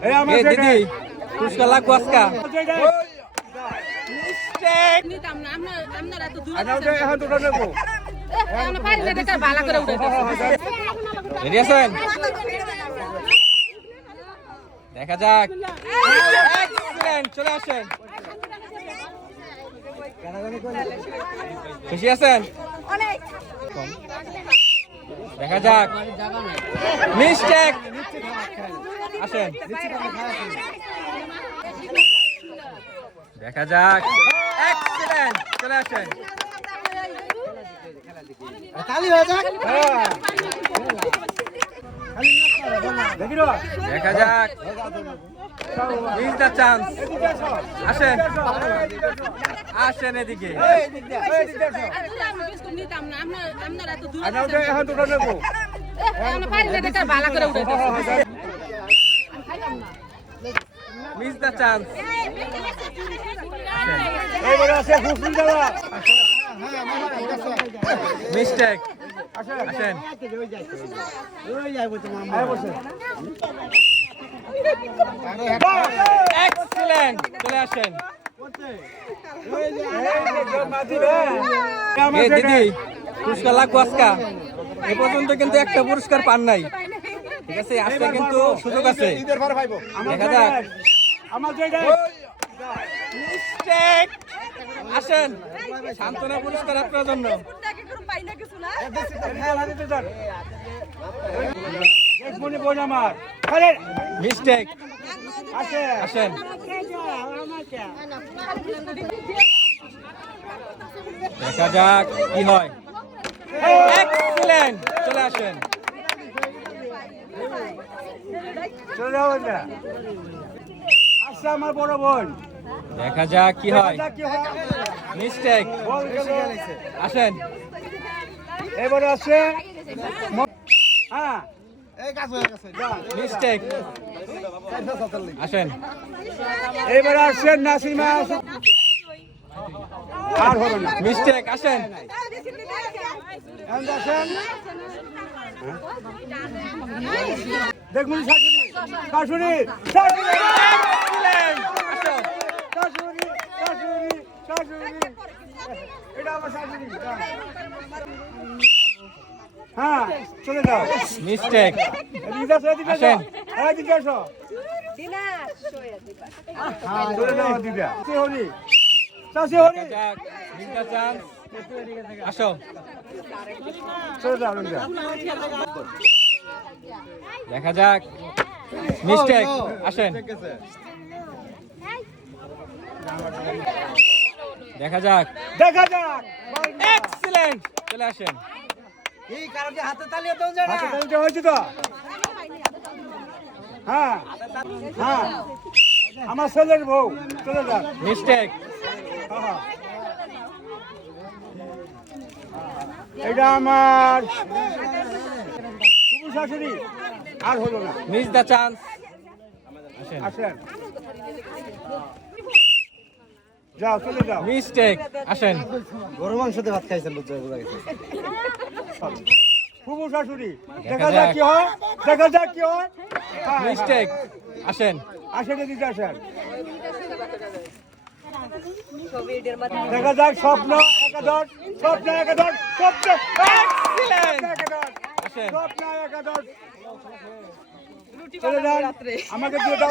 দিদি পুরস্কার লাগবো আজকা দেখা যাক চলে আসেন খুশি আছেন দেখা যাক মিস্টেক আসেন দেখা যাক এক্সিলেন্ট চলে আসেন দেখা যাক ইজ দ্য চান্স আসেন আসেন এদিকে মিস দ্য চান্স মিস্টেক আসেন এক্সিলেন্ট চলে আসেন দিদি পুরস্কার লাগবো আজকা এ পর্যন্ত কিন্তু একটা পুরস্কার পান নাই ঠিক আছে আজকে কিন্তু সুযোগ আছে দেখা যাক মিস্টেক আসেন সান্ত্বনা পুরস্কার আপনার জন্য মিস্টেক আসেন দেখা যাক কি হয় এক্সিলেন্ট চলে আসেন আমার বড় বোন দেখা যাক কি হয় মিস্টেক আসেন এবারে আছে হ্যাঁ মিস্টেক আসেন এবারে আসছেন নাসিমা আর হলো না মিস্টেক আসেন আসেন দেখুন শাশুড়ি শাশুড়ি শাশুড়ি শাশুড়ি শাশুড়ি শাশুড়ি এটা আমার শাশুড়ি হ্যাঁ চলে যাও মিস্টেক আসেন এদিকে আসো চলে যাও দিদা হরি চাষি হরি আসো চলে যাও দেখা যাক মিস্টেক আসেন দেখা যাক দেখা যাক এক্সিলেন্ট চলে আসেন এই কারণে হাতে তালিয়ে দাও না হাতে তালিয়ে হয়েছে তো হ্যাঁ হ্যাঁ আমার ছেলের বউ চলে যাক মিস্টেক এটা আমার শাশুড়ি আর হলো না মিস দ্য চান্স আসেন আসেন যাও চলে যাও মিস্টেক আসেন গরু মাংসতে ভাত খাইছেন বুঝতে ফুবু শাশুড়ি দেখা যাক কি হয় দেখা যাক কি হয় মিস্টেক আসেন আসেন দিতে আসেন দেখা যাক স্বপ্ন একাদশ স্বপ্ন একাদশ স্বপ্ন আসেন স্বপ্ন একাদশ চলে যান আমাকে দিয়ে দাও